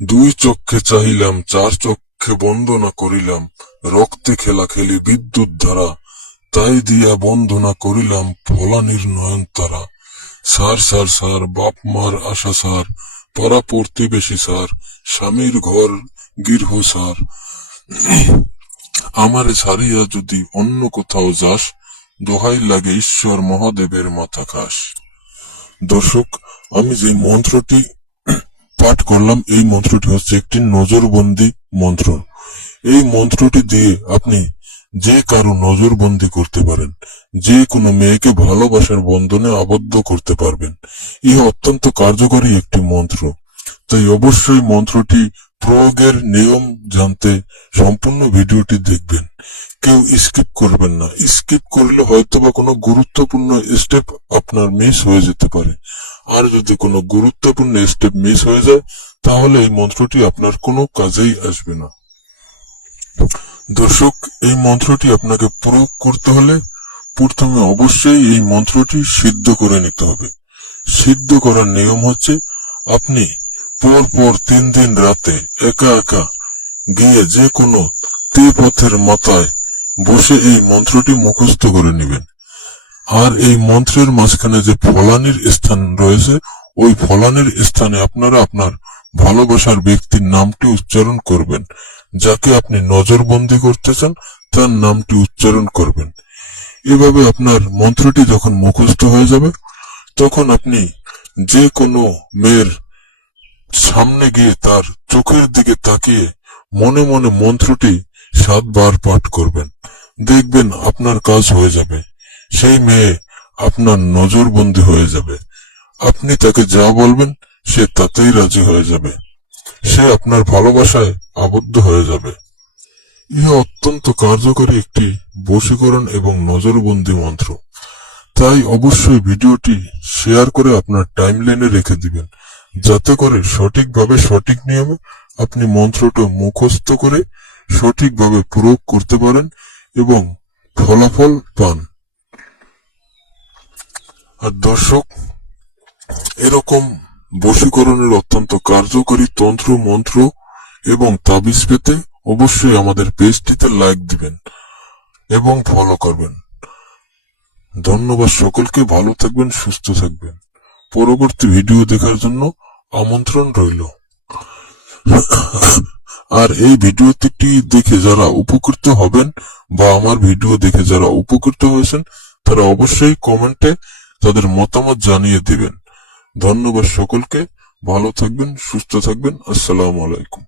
দুই চক্ষে চাহিলাম, চার চক্ষে বন্দনা করিলাম, রক্তে খেলা খেলি বিদ্যুৎ ধারা, তাই দিয়া বন্দনা করিলাম ফলানির নয়নতারা। সার সার সার, বাপ মার আশা সার, পাড়া প্রতিবেশী সার, স্বামীর ঘর গৃহ সার, আমারে ছাড়িয়া যদি অন্য কোথাও যাস, দোহাই লাগে ঈশ্বর মহাদেবের মাথা খাস। দর্শক, আমি যে মন্ত্রটি পাঠ করলাম, এই মন্ত্রটি হচ্ছে একটি নজরবন্দি মন্ত্র। এই মন্ত্রটি দিয়ে আপনি যে কারো নজরবন্দি করতে পারেন, যে কোনো মেয়েকে ভালোবাসার বন্ধনে আবদ্ধ করতে পারবেন। ইহা অত্যন্ত কার্যকরী একটি মন্ত্র। তাই অবশ্যই মন্ত্রটি প্রয়োগের নিয়ম জানতে সম্পূর্ণ ভিডিওটি দেখবেন। কেউ স্কিপ করবেন না। স্কিপ করলে হয়তোবা কোনো গুরুত্বপূর্ণ স্টেপ আপনার মিস হয়ে যেতে পারে। আর যদি কোনো গুরুত্বপূর্ণ স্টেপ মিস হয়ে যায়, তাহলে এই মন্ত্রটি আপনার কোনো কাজেই আসবে না। দর্শক, এই মন্ত্রটি আপনাকে প্রয়োগ করতে হলে প্রথমে অবশ্যই এই মন্ত্রটি সিদ্ধ করে নিতে হবে। সিদ্ধ করার নিয়ম হচ্ছে, আপনি পর 3 দিন রাতে একা একা গিয়ে যে কোনো পথের মাথায় বসে এই মন্ত্রটি মুখস্থ করে নেবেন। আর এই মন্ত্রের মাঝখানে যে ফলানির স্থান রয়েছে, ওই ফলানির স্থানে আপনারা আপনার ভালোবাসার ব্যক্তির নামটি উচ্চারণ করবেন। যাকে আপনি নজরবন্দি করতে চান, তার নামটি উচ্চারণ করবেন। এভাবে আপনার মন্ত্রটি যখন মুখস্থ হয়ে যাবে, তখন আপনি যে কোনো মেয়ের সামনে গিয়ে তার চোখের দিকে তাকিয়ে মনে মনে মন্ত্রটি 7 বার পাঠ করবেন। দেখবেন আপনার কাজ হয়ে যাবে। সেই মেয়ে আপনার নজরবন্দি হয়ে যাবে। আপনি তাকে যা বলবেন, সে তাতেই রাজি হয়ে যাবে। সে আপনার ভালোবাসায় আবদ্ধ হয়ে যাবে। ইহা অত্যন্ত কার্যকরী একটি বশীকরণ এবং নজরবন্দি মন্ত্র। তাই অবশ্যই ভিডিওটি শেয়ার করে আপনার টাইমলাইনে রেখে দিবেন, যাতে করে সঠিকভাবে সঠিক নিয়মে আপনি মন্ত্রটা মুখস্থ করে সঠিকভাবে প্রয়োগ করতে পারেন এবং ফলাফল পান। আর দর্শক, এরকম বশীকরণের অত্যন্ত কার্যকরী তন্ত্র মন্ত্র এবং তাবিজ পেতে অবশ্যই আমাদের পেজটিতে লাইক দিবেন এবং ফলো করবেন। ধন্যবাদ সকলকে। ভালো থাকবেন, সুস্থ থাকবেন। পরবর্তী ভিডিও দেখার জন্য আমন্ত্রণ রইল। আর এই ভিডিওটি দেখে যারা উপকৃত হবেন বা আমার ভিডিও দেখে যারা উপকৃত হয়েছেন, তারা অবশ্যই কমেন্টে তাদের মতামত জানিয়ে দিবেন। ধন্যবাদ সকলকে। ভালো থাকবেন, সুস্থ থাকবেন। আসসালামু আলাইকুম।